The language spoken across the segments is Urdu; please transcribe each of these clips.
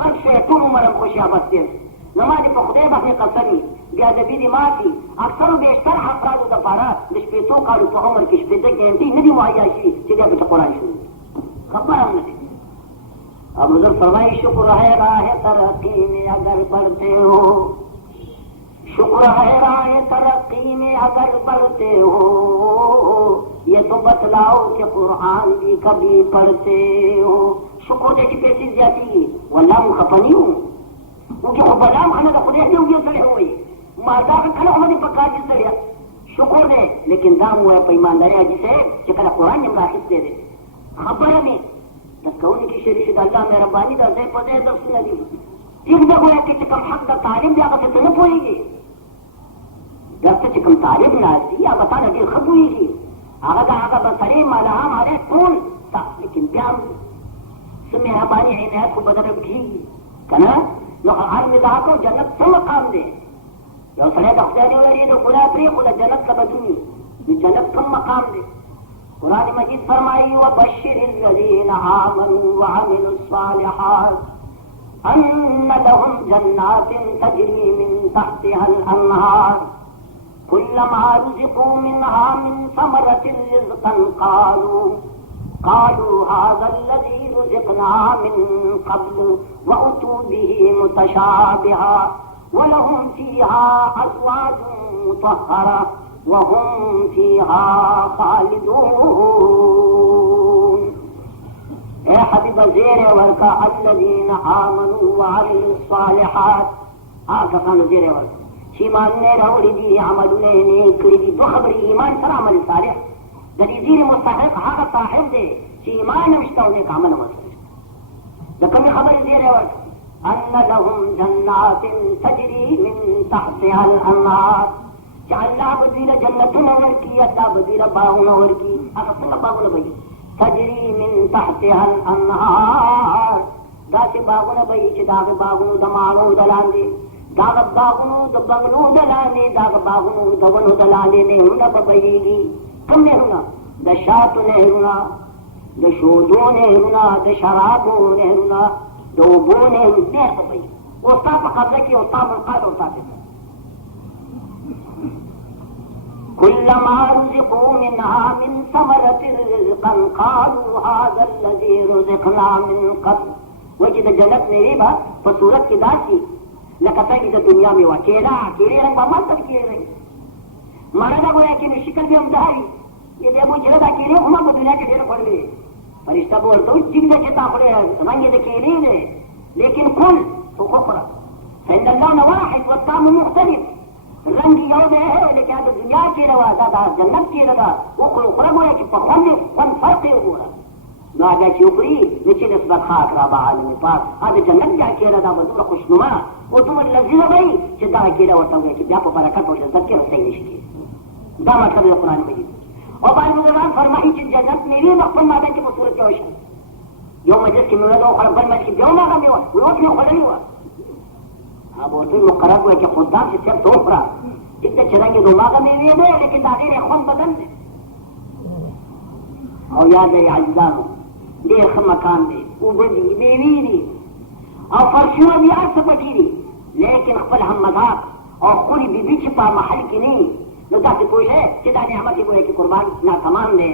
غږ شی ټول عمر هم خوشیابت دی نو ما دې په خدای باندې قسم وي بیا ادبي دې ماتي اکثرو بیشتر افرادو دپاره د شپېتو کالو په عمر کې شپېته ګنټې نه دي مهیا شوي چې دی پکې قرآن شروع خبر هم نه دی اب بزرگ فرمائی شکر ہے راہ ترقی میں اگر بڑھتے ہو شکر ہے راہ ترقی میں اگر بڑھتے ہو یہ تو بتلاؤ کہ قرآن بھی کبھی پڑھتے ہو شکر دے کی پیسی زیادی واللہ مخفنی ہوں کیونکہ خب اللہ مخنا کا خودے دے ہوگی سڑے ہوئی مادا کا کھلا ہمیں پکا جی سڑیا شکر دے لیکن دام ہوا ہے پیمانداری جسے چکر قرآن نے مراحب دے دے خبر ہمیں تکونی کی شریف دا اللہ مہربانی دا زی پدے درس ندی ایک دا گویا کہ چکم حق دا تعلیم دیا گا تو نہ پوئی گی جب چکم تعلیم نازی یا بتانا دیر خب ہوئی گی آگا دا آگا بسرے مالا ہمارے کون تا لیکن بیان سے مہربانی عنایت کو بدرب کی کنا نو حال میں دا کو جنت سے مقام دے یو سرے دا خدا دیو لری دو گناہ پری خدا جنت کا بدونی جنت کم مقام دے قرآن مجید فرمائی وبشر الذین آمنوا وعملوا الصالحات ان لهم جنات تجری من تحتها الانہار كلما رزقوا منها من ثمرة رزقا قالوا هذا الذي رزقنا من قبل وأتوا به متشابها ولهم فيها أزواج مطهرة وهم فيها خالدون اے حبیب زیر ورکا الذین آمنوا وعملوا الصالحات آکسان زیر ورکا چیمان نے روڑی دی عمل نے نیک کری دی دو خبری ایمان سر عمل صالح دلی زیر مستحق حق صاحب دے چی ایمان نمشتا انہیں کامل مستحق لکمی خبر زیر ورکا ان لهم جنات تجری من تحتها الانہار کہ اللہ بدیر جنت نور کی اللہ بدیر باغ نور کی اگر سنگا باغ نبی تجری من تحتها الانہار دا سی باغ نبی چی داغ باغ دمانو دلاندے داغ باغنو دا بغلو دلانے داغ باغنو دونو دلانے نہونا ببہیگی کم نہونا دا شاتو نہونا دا شودو نہونا دا شرابو نہونا دا عبو نہونا نہر ببہی اوستا پا قبضہ کی اوستا ملقات اوستا پیتا كلما رزقوا منها من ثمرة رزقا قالوا هذا الذي رزقنا من قبل وجد جنت میری بات فصورت کی داسی لکتا کی دنیا میں ہوا کیلا کیلے رنگ بامان تک کیے رہے مانا گویا کہ شکل بھی ہم دہاری یہ دیکھو جلد کیلے ہما دنیا کے ڈھیر پڑ گئے فرشتہ بولتا ہوں جن کا چتا پڑے رنگ یہ کیلے دے لیکن کل تو خفرہ فإن اللون واحد والطعم مختلف رنگ یو دے ہے لیکن آدھا دنیا کی روا دا جنت کی روا وہ خلق رگو ہے کہ پخوان فرقی ہو رہا نو آجا چی اوپری نچی نسبت خاک را با عالم پاک آدھا جنت جا کی روا بدور خوشنما وہ تم لذیذ گئی چی دا کی روا ہوتا ہوئے کہ بیا پا برکت اور لذت کے رسائی نشکی دا مطلب ہے قرآن مجید اور باری مدران فرمائی چی جنت میری مقبل مادہ کی بصورت کے وشن یو مجلس کی مولد و خربل مجلس کی بیو ماغا میں ہوا روز میں خللی ہوا اب وہ تو مقرر ہوئے کہ خوددار سے صرف دو فرا جتنے چرنگے دو ماغا میں ہوئے دے لیکن داغیر خون بدن دے اور یاد ہے عزیزانو دیکھ مکان دے اوبدی میوی دی اور فرشیوں بھی آج سے پٹی دی لیکن خپل ہم مذاق اور خوری بی بی چھپا محل کی نہیں نو تا سے پوچھے کہ دا نعمتی گوئے کی قربان نا تمام دے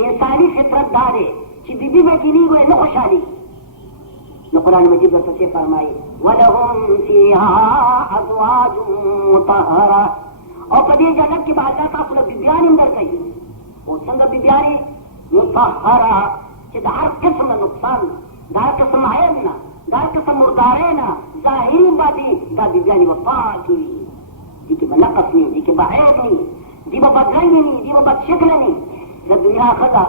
انسانی فطرت دارے چی بی بی بیٹی نہیں گوئے نو خوشحالی نو قرآن مجید میں سے فرمائی وَلَهُمْ فِيهَا أَزْوَاجٌ مُطَهَّرَةٌ اور پدی جنت کی بات جاتا اپنا بیبیانی اندر کئی وہ سنگا بیبیانی مطہرہ کہ دار قسم نقصان دار قسم عیبنا دار قسم مردارینا ظاہری بادی دا بیبیانی وفاق ہوئی دی کی بنقص نہیں دی کی بعیب نہیں دی با بدرنگ نہیں دی با بدشکل نہیں دا دنیا خدا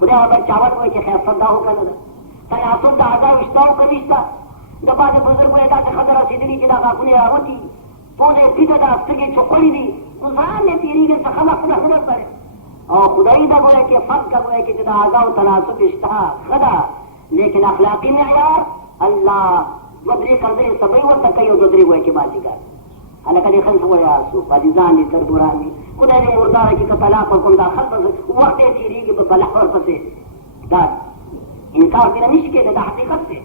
خدا بر چاوٹ ہوئے کہ خیر صدا ہو کرنا تناسب دا آزا اشتاو کنیشتا دا بعد بزرگ ہوئے دا خدر سیدنی چی دا غاقونی آوٹی پوزے پیتا دا استگی چکوڑی دی انسان نے تیری گن سخلا خدا خدا پڑے اور خدای دا گوئے کہ فرق کا گوئے کہ دا آزا و تناسب اشتا خدا لیکن اخلاقی معیار اللہ ودری کردے سبئی و تکیو ددری گوئے کہ بازی کر حلقہ دی خلص ہوئے آسو بازیزان دی تربورانی خدای دی مردارہ کی طلاق و کن دا خلص وقت تیری کی بطلاق اور پسے دا انکار دینا نشکے دا حقیقت سے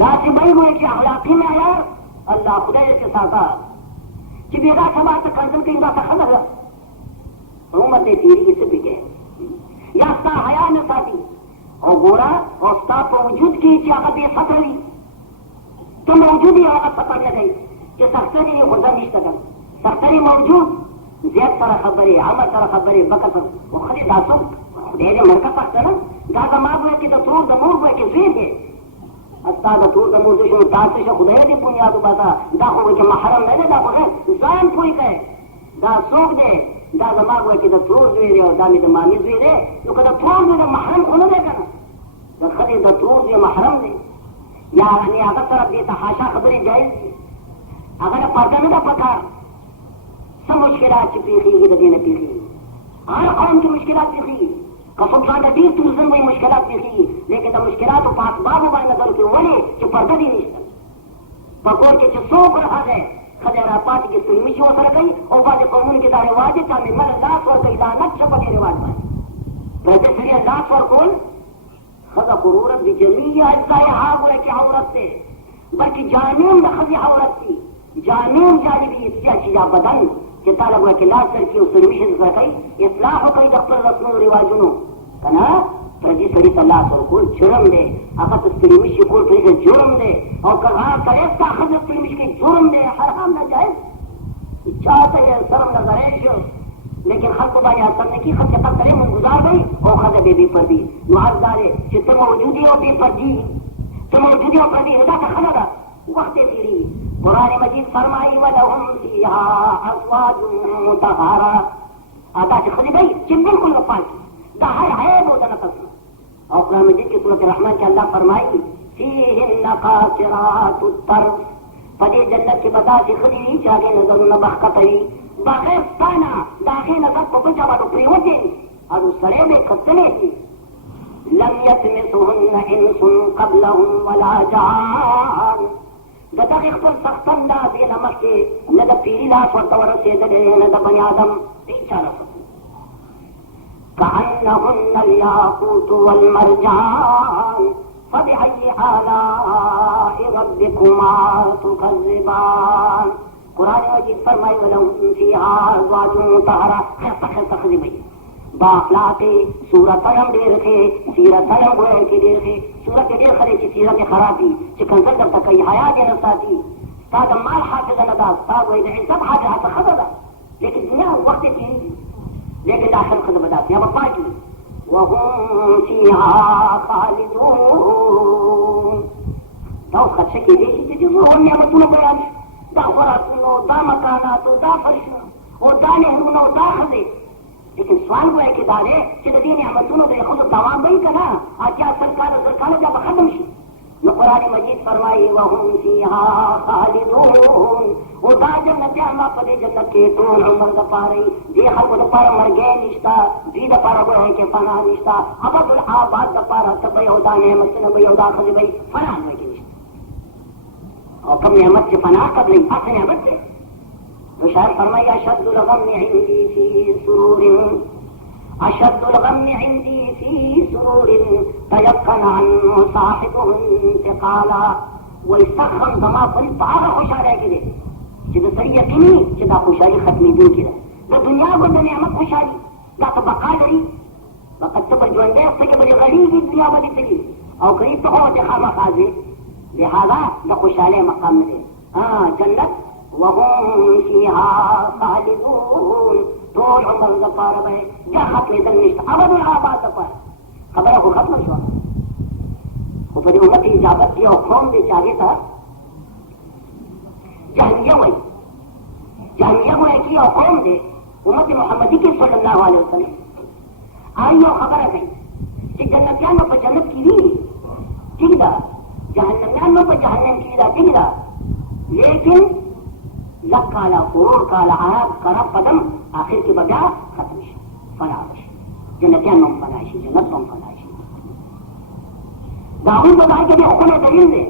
دا سے بھائی ہوئے کہ اخلاقی معیار اللہ خدا کے ساتھ کہ بیگا سبا سے کنزل کی بات خبر امت تیری کی سے بگے یا ستا حیا نہ ساتھی اور گورا اور ستا موجود کی چاہت یہ فتوی تو موجود ہی عورت پکڑ لگئی کہ سختری یہ خدا نہیں سکن سختری موجود زیاد سارا خبری عمر سارا خبری بکر سر وہ خلی داسو خدای دې مرکه پخته نه دا زما بوی کې د تور د مور بوی کې زوی دی استا د تور د مور د شو تاسو شه خدای دې بنیاد وباتا دا خو چې محرم نه دا خو ځان پوي کوي دا څوک دی دا زما بوی کې د تور زوی دی او دا مې د مامي زوی دی نو که د تور زوی د محرم خو نه دی کنه د خدای د تور زوی محرم دی یعنی هغه طرف دې ته حاشا خبرې جایز دي هغه نه پرده نه ده پکار څه مشکلات چې پیښیږي د دې نه پیښیږي هر قوم کې مشکلات پیښیږي قسم خانه ډېر تورزن وایي مشکلات پیښیږي لیکن د مشکلاتو په اسبابو باندې نظر کوي ولې چې پرده دې نشته په کور کې چې څوک راغی ښځه راپاتې کې ستړي مشي ورسره کوي او بعضې قومونو کې دا رواج دی چې مېرمنه لاس ورکوي دا نقشه په دې رواج باندې پردې سړي لاس ورکول ښځه غروره بجمیع اجزایها ګوره کې عورت دی بلکې جانیم د ښځې عورت دی جانیم جانبي چې یا بدن چې تا له کې لاس سر کې او ستړي مشي سره کوي اصلاح کوي د خپل رسمو رواجونو که نه پردي سړي ته لاس ورکول جرم دی هغه ته ستړي مشي کول پرېږده جرم دی او که هغه سړی ستا ښځه ستړي مشي کوي جرم دی حرام ناجایز چا ته یې سرم نظری شو لیکن خلکو باندې اثر نه کي خلک خپل سړی مونږ دی او ښځه بې پردي نو عرض دا دی چې ته موجود یې او بې پردي ته موجود یې او پردي نو دا ته ښه نه ده وخت یې تېرېږي قرآن مجید فرمائی ولهم فیها ازواج مطهرات دا چې ښځې دی چې بالکل نه پاکي دا هر عیب او د نقص او قرآن مجید کې سورت رحمان کې الله فرمایي فیهن قاصرات الطرف په دې جنت کې به داسې ښځې وي چې هغې نظرونه مخکته وي بغیر ستا نه د هغې نظر په بل چا باندې پرېوت دی او سړی به یې کتلی دي لم یطمثهن انس قبلهم ولا جان د دغې خپل سختن دا دې نه مخکې نه د پیري لاس ورته ورسېدلی نه د بني آدم هېچا لاس كأنهن الياقوت والمرجان فبأي آلاء ربكما تكذبان قرآن مجید فرمائی ولهم فيها أزواج مطهرات خسته ښځې به وي با اخلاقې صورتونه هم ډېر ښې سیرتونه هم ګویا کې ډېر ښې صورت یې ډېر ښه دی چې سیرت یې خراب وي چې کنځل درته کوي حیا دې نه ساتي ستا د مال حافظه نه ده ستا وایي د عزت حافظه ښځه ده لیکن دنیا وخت یې تېرېږي لیکن د آخرت ښځه به داسې یا به پاکي وهم فيها خالدون دا اوس خدشه کېدی شي چې د نور نعمتونو بیان شي دا خوراکونو دا مکاناتو دا فرشونه او دا نهرونه او دا ښځې لیکن سوال گویا کہ دارے کہ دین نعمتونو دے خود دوام بھئی کنا آجا سرکار جب ختم شي نو قرآن مجید فرمائی وهم فیہا خالدون و دا جنتیان ما پدے جنت کے طول عمر دا پارئی دی خلق دا پارا مرگے نشتا دی دا پارا گویا کہ فنا نشتا عبد العاباد دا پارا تبئی او دا نعمت سے نبئی او دا خضی بئی فنا ہوئے کہ نشتا اور کم نعمت سے فنا قبل اس نعمت سے شاعر فرمائی اشد الغم عندی فی سرور اشد الغم عندی فی سرور تیقن عنه صاحبه انتقالا ویستخم زما پری پاغه خوشحالی کې دی چې د سړي یقیني چې دا خوشحالي ختمېدونکې ده د دنیا کو د نعمت خوشحالي دا ته بقا لري وقت ته به ژوندی سترګې به دې غړېږي دنیا به دې تلي او که هېڅ خو دې خامخا ځې لهذا د خوشحالۍ مقام نه دی جنت وهم فيها خالدون طول عمر دپاره به چا ختمېدل نشته ابد الآباد دپاره خبره خو ختمه شوه خو په دې امت اجابت دی او قوم دی چې هغې ته جهمیه وایي جهمیه وایي چې یو قوم دی امت محمدي کې صلی الله علیه وسلم هغه یو خبره کوي چې جنتیان به په جنت کې وي ټیک ده جهنمیان به په جهنم کې وي دا ټیک ده لیکن لک کالا غرور کالا عرب کرب قدم آخر کی بجا ختم شي فنا شي جنتیان هم فنا شي جنت هم فنا شي دا هغوی په ځای کې د ښکلی دلیل دی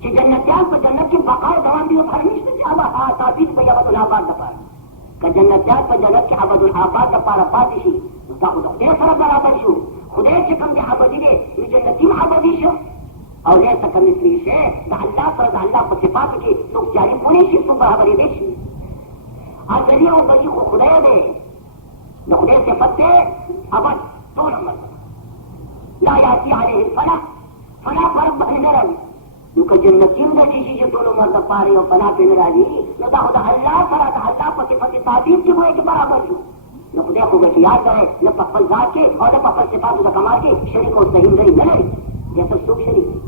چې جنتیان په جنت کې بقا او دوام دي لپاره نشته چې هغه ثابت په ابدالآباد دپاره که جنتیان په جنت کې ابدالآباد دپاره پاتې شي نو دا خو د خدای سره برابر شو خدای چې کوم دی ابدي دی نو جنتي هم ابدي شو او لیس کمثله شیء د الله سره د الله په صفاتو کې څوک جاري کولی شي څوک برابرېدی شي ازلي او بلي خو خدای دی د خدای صفت دی ابد ټول عمر لا یاتي علیه الفلاح فلاح فرق باندې نه راځي نو که جنتیم د شي چې ټول عمر د پاره او فلاح پې نه راځي نو دا خو د الله سره د الله په صفت تعظیم کې وایي چې برابر شو نو خدای خو به یاد دی نه په خپل ذات کې او نه په خپل صفاتو د کمال کې شریک او صحیح نه لري جیسا څوک شریک دی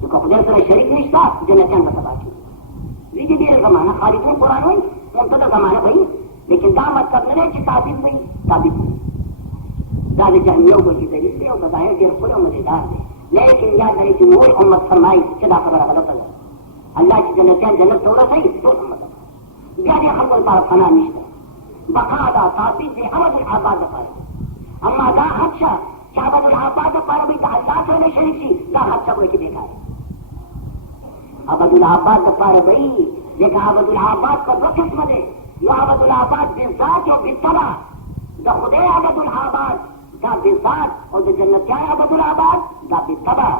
نو که خدای سره شریک نشته جنتیان به تباه کړي دوی چې ډېر زمانه خالقون قرآن وایي مبتدا زمانه وایي لیکن دا مطلب نه دی چې ثابت وایي ثابت وایي دا د جهمیو وجې دلیل دی او بظاهر ډېر ښکلی او مزېدار دی لیکن یاد لرئ چې نور امت فرمایي چې دا خبره غلطه ده الله چې جنتیان جنت ته ورسوي ټول امت بیا دې خلکو لپاره فنا نشته بقا دا ثابت دی ابد الآباد لپاره اما دا خدشه چې ابد الآباد لپاره به د الله سره نه شریک شي دا خدشه به چې بېکار ابد الآباد لپاره به وي لیکن ابد الآباد کا دو قسم دی یو ابد الآباد بالذات او بالطبع د خدای ابد الآباد دا بالذات او د جنتیان ابد الآباد دا بالطبع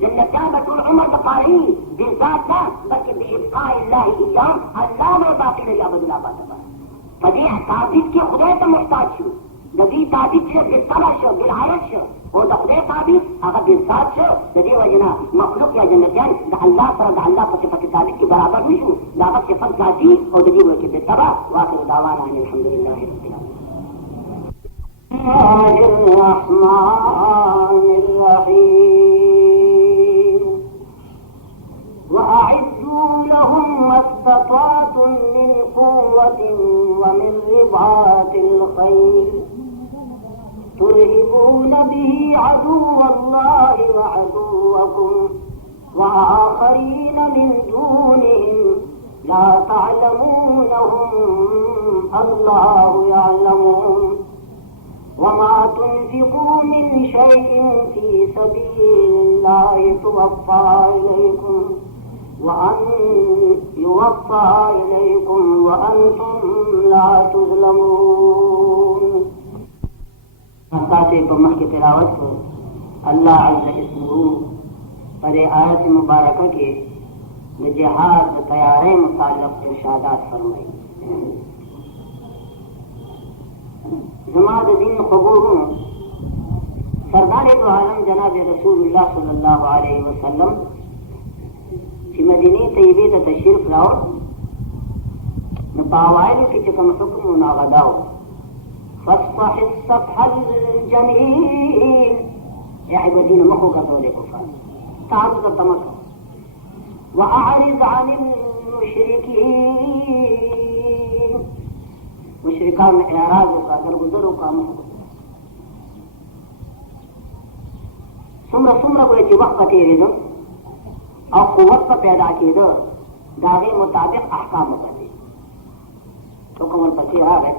جنتیان به ټول عمر دپاره وي بالذات نه بلکې بابقاء الله ایام الله به باقي لري ابد الآباد دپاره په دې تعبید کې خدای ته محتاج شو د دې تعبید چې بالطبع شو بالعرض شو او د خدای تعبید هغه بالذات شو د دې وجې نه مخلوق یا جنتیان د الله سره د الله په صفت تعبید کې برابر نه شو د هغه صفت ذاتي او د دې وجې بالطبع واخر دعوانا ان الحمد لله رب العالمين الرحمن الرحيم وأعدوا لهم ما استطعتم من قوة ومن رباط الخيل ترهبون به عدو الله وعدوكم وآخرين من دونهم لا تعلمونهم الله يعلمهم وما تنفقوا من شيء في سبيل الله يوفى إليكم وأنتم لا تظلمون حساسے بمح کی تلاوت کو اللہ عز اسمہ پر آیت مبارکہ کے جہاد تیاریں متعلق ارشادات فرمائی زماد دین خبور سردار دو عالم جناب رسول اللہ صلی اللہ علیہ وسلم چې مدینه طیبه ته تشریف راوړ نو په اوایلو کې چې کوم حکم و نو هغه دا و فاصفح الصفح الجمیل یا عبادین مخ وګرځولې کفار تعرض ورته مه کوه واعرض عن المشرکین مشرکان اعراض وکړه درګذر وکړه مخ څومره به چې وخت په تېرېده او قوت په پیدا کېده د هغې مطابق احکام وکړي حکم ورپسې راغی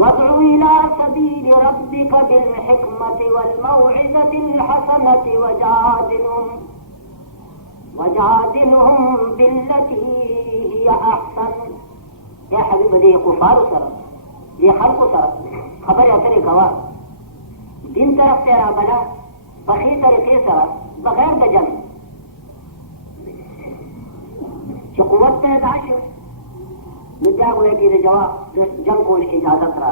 وادع إلى سبيل ربك بالحكمة والموعظة الحسنة وجادلهم بالتي هي أحسن يا حبيب دې کفار سره دې خلکو سره خبرې اترې کوه دین طرف ته رابله په ښې طریقې سره بغیر د جنگ چې قوت پیدا شو نو بیا ګویا کې د جنګ کولو اجازت را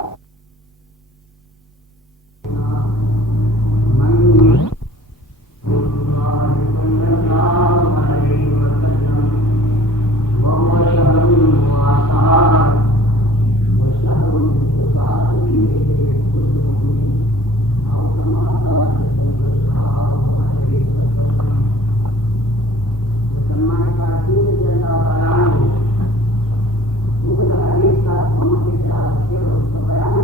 بیان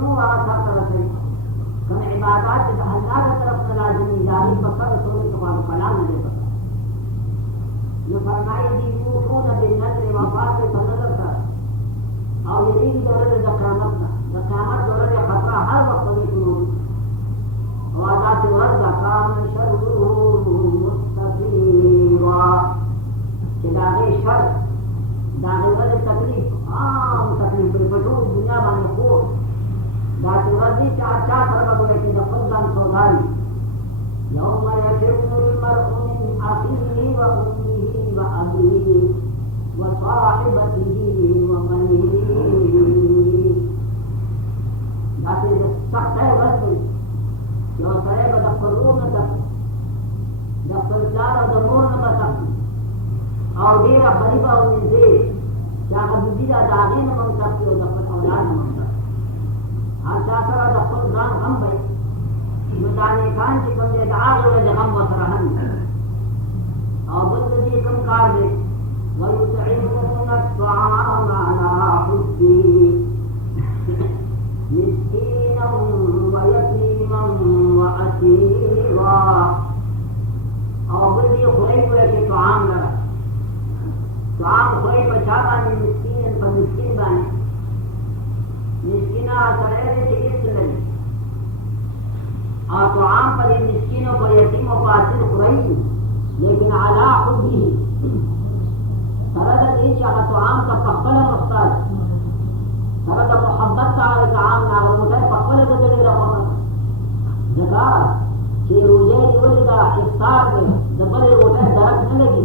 نور آتا کرتے کم عبادات سے اللہ کی طرف سے لازمی ظاہر بکر سورے کے بعد کلام دے پتا یہ فرمائی دی موفون بالنذر وفات تنظر تھا اور یہی دورے قیامت دورے خطرہ ہر وقت موجود وعدات ورد کام شروع مستقیرا کہ داغی شر داغی ورد تکلیف عام تکلیف بجود دنیا بانے خور داغی وردی چار سربت ہوئے کہ نفضاً سوداری یوم یفر المرء من اخیه و امه و ابیه و صاحبته و بنیه داغی سخت ہے وردی جو سرے با دفتر روح نہ تک دفتر چار و دمور نہ بتک اور دیرہ خلیفہ انہیں دیر چاہا بزیدہ داغین منتقی و دفتر اولاد منتقی ہر چاہتا دفتر دان غم بھئی مدانی کان چی کم دے دعاغ و جغم مصرحن اور بلدی کم کار دے وَيُتْعِمُونَ الطَّعَامَ عَلَىٰ حُبِّهِ مسكينا ويتيما وأسيرا اور بلدی خواہی ہوئے کہ طعام لگا طعام خواہی بچا بانی مسکین پر مسکین بانی مسکینہ سرے دے اس لگی اور طعام پر مسکینوں پر یتیموں پر اسیر خواہی لیکن علا خودی سرد دیچ اگر طعام کا پخبل مختار سرد محبت کا اگر طعام نہ ہوتا ہے پخبل دے رہا زکار کہ روزے دیولی کا افطار میں دبل روٹے درک نہ لگی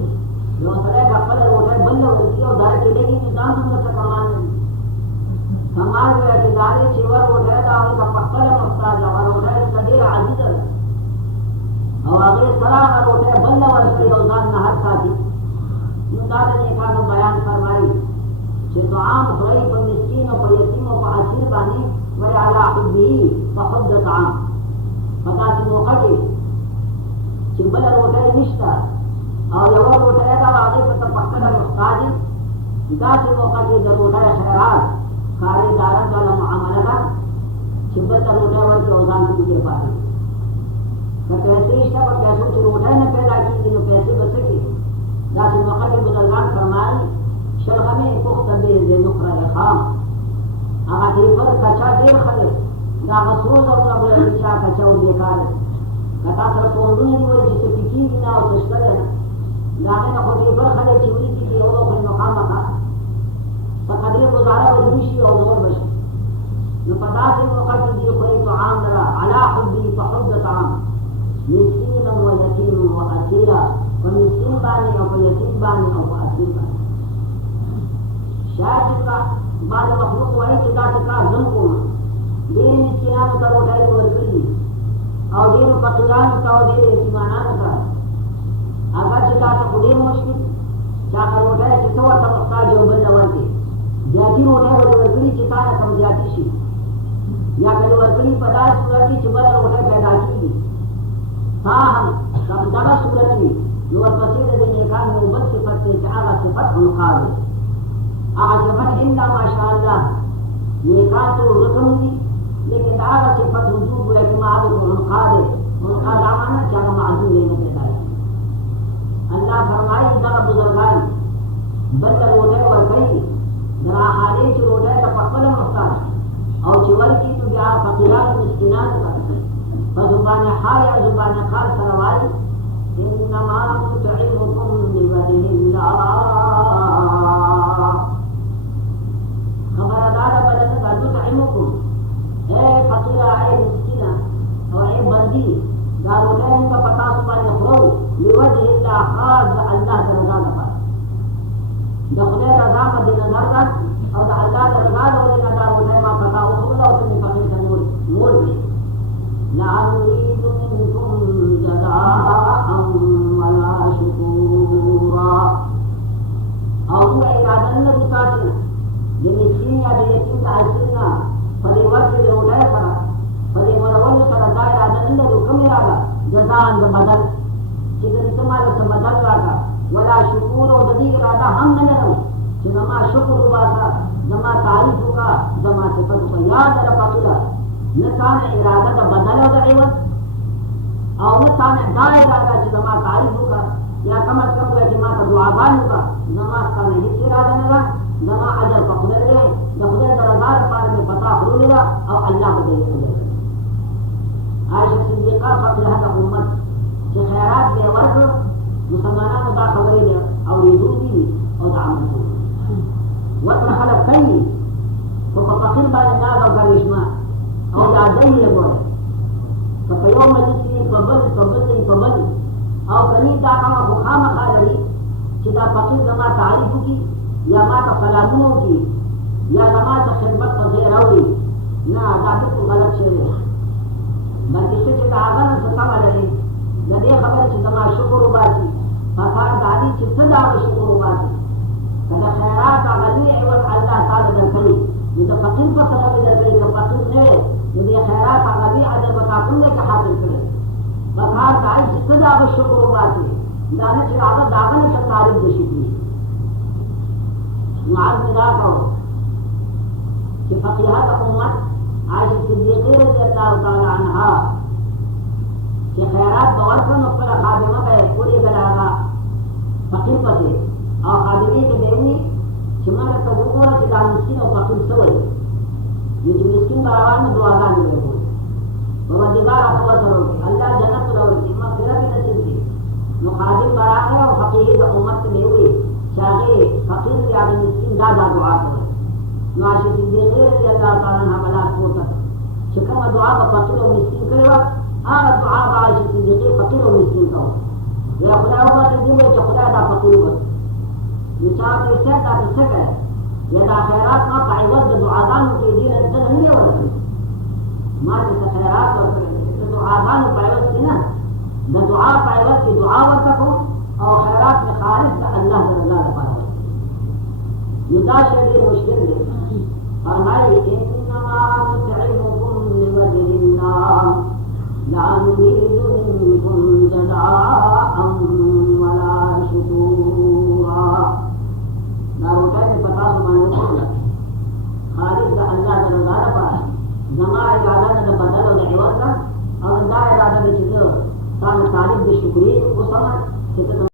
جو سرے پخبل روٹے بند ہو گئی اور دار چلے گی نظام سندر سے کمان کمال میں ادارے چیور روٹے کا ان کا پخبل مختار لگا روٹے صدیر عزیز اور اگلے سراغ روٹے بند ہو گئی روزان نہ ہر ساتھی دادا نے کہا بیان فرمائی کہ طعام خواہی پر مسکینوں پر یتیموں پر اسیر بانی وعلی حبہ فحب طعام پتا سی موقع کے چبل روٹے نشتا اور یہ روٹے کا واقعی پر تپکر مختاجی دا سی موقع کے در روٹے خیرات کاری دارت والا معاملہ کا چبل کا روٹے والی روزان کی مجھے پاتے کہ پیسے اشتا پر پیسوں سے روٹے نہ پیدا کی کہ پیسے بسکے ذات موقع کے بزرگان فرمائی شرح میں پخت بیز نقرہ خام آگا دیفر کچا دیر خلے دا مسروز اور نبو اچھا کچاؤ بیکار ہے کتا سر پوندونی دوئے جسے پکین دینا اور تشکر ہے لاغے نخو دیفر خلے چوری کی کہ اولو خل مقام مقا فقدر گزارہ و دوشی اور نور بشی نپدا سے موقع کی دی خوری طعام لرا علا حبی فحب طعام مسکینا و یتیم و اسیرا ومسکین بانی اور یتیم بانی اور اسیر بانی شاید جتا بعد مخلوق وائی چدا چکا ظلم کونا دیر مسکنان کا روٹائی ورکلی اور دیر فقیران کا اور دیر یتیمانان کا اگر چدا تو خودیر مشکل چاکر روٹائی چتو تا مختار جو بل نوان کے زیادی روٹائی ورکلی چتا نا کم زیادی شی یا کل ورکلی پدار صورتی چبل روٹائی پیدا کی تاہم کم دغا صورتی نور بسید دن یکان نوبت صفت سے آغا صفت مقابل آغا صفت اندہ ماشاءاللہ نیکان تو رکم دی لیکن آغا صفت وجود ہوئے کہ معابد منقاد آمانا چاہا معذور لینے کے دائیں اللہ فرمائی دغا بزرگان بندر روٹے ورکئی درا حالی چی روٹے کا پقبل مختار اور چیور کی تو بیا فقیران مسکنان کا فزبان حال یا زبان خال سروائی انما نطعمكم لوجه الله خبردار بدن کا نطعمكم اے فقیر اے مسکینہ اور اے بندی دارولین کا پتا سبحان نخرو لوجه الله خاص اللہ کا رضا لپا دخلے رضا مد نظر کا اور اللہ کا رضا لولے کا دارولین ما پتا وخلا اور تم فقیر کا نور میں لا نريد منكم جزاء ولا شكورا اور ارادہ نہ دکھاتے لمسکین یا لیتیم کا حسنہ فلی ورد روڑے کرا فلی مرول کرا دا ارادہ نہ رکم ارادہ جزاء بدل چیزن تمہارا سے بدل رہا ولا شکور و ددی ارادہ ہم نہ رہو چنما شکر باسا زما تعریف کا زما صفت کا یاد در فقیرہ نتان ارادہ بدل و عوض اور نتان دا ارادہ چھ زما تعریف کا یا کم از کم کہ ما دعاگان کا نماز کا نہیں ارادہ نہ نما اجر پکڑ لے نخدے درزار پار میں پتہ ہو لیا اور اللہ بدے عائشہ صدیقہ فقیرہ کا امت کہ خیرات کے ورد مسلمانوں دا خبریں دے اور یہودی اور دعوت وطن خلق کئی تو فقیر با ناز اور کرشمہ اور یادیں یہ بولے تو پیوم مجلسی پبل اور کنی داکا و بخام خالری چدا فقیر زما تعریف کی یا ما تا سلامونوں کی یا زما تا خدمت تا غیر ہوئی نا داکت کو غلط شیرے بلکہ سے چدا آگانا ستاما لگی ندے خبر چدا ما شکر باتی فقار دادی چدا و شکر باتی کدا خیرات آغلی عوض اللہ تعالی در کری ندے فقیر پر سلام در کری کہ فقیر نے ندے خیرات آغلی عجر بتاکن نے کہ حاصل کرے فقار دائی چدا و شکر باتی دانا چراغا داغن سے تعریف دشکی معاذ ندا کہو کہ فقیہات امت عائشہ صدیقہ رضی اللہ تعالی عنہ کہ خیرات بورکن اپنا خادمہ بے پوری گلاغا فقیر پتے اور خادمی کے دیونی چمانا تبوکورا چدا مسکین اور فقیر سوئے یہ جو مسکین براوان میں دعاگان ملے ہوئے ومدگار اخوات روکی اللہ جنت روکی مغفرت نصیب کی مخادم براغے اور فقیر امت میں ہوئی چاہے فقیر یا مسکین دادا دعا کرے معاشی صدیقہ رضی اللہ تعالیٰ عنہ بلاک ہوتا چکم دعا با فقیر و مسکین کرے وقت آغا دعا با عائشہ صدیقہ فقیر و مسکین کا ہوتا یا خدا ہوگا تجیب ہے کہ خدا دا فقیر ہوتا یہ چاہتے اس سے دا کسک ہے یا دا خیرات ما پائیوز دعاگانو کے دین ازدر نہیں ہو رہی ما جیسا خیرات اور دعاگانو پائیوز کی نا دا دعا پائیوز کی دعا ورکو اور خیرات میں خالص کا اللہ درزا پایا یدا شدید مشکل ہے فرمائی انما نطعمكم لوجه الله لا نريد منكم جزاء ولا شكورا داروٹائی میں پتا سمانے چھوڑا خالص کا اللہ درزا پایا زما ارادہ نہ بدل و عوض کا اور دا ارادہ میں چیزیں تانا طالب بشکری کو سمجھ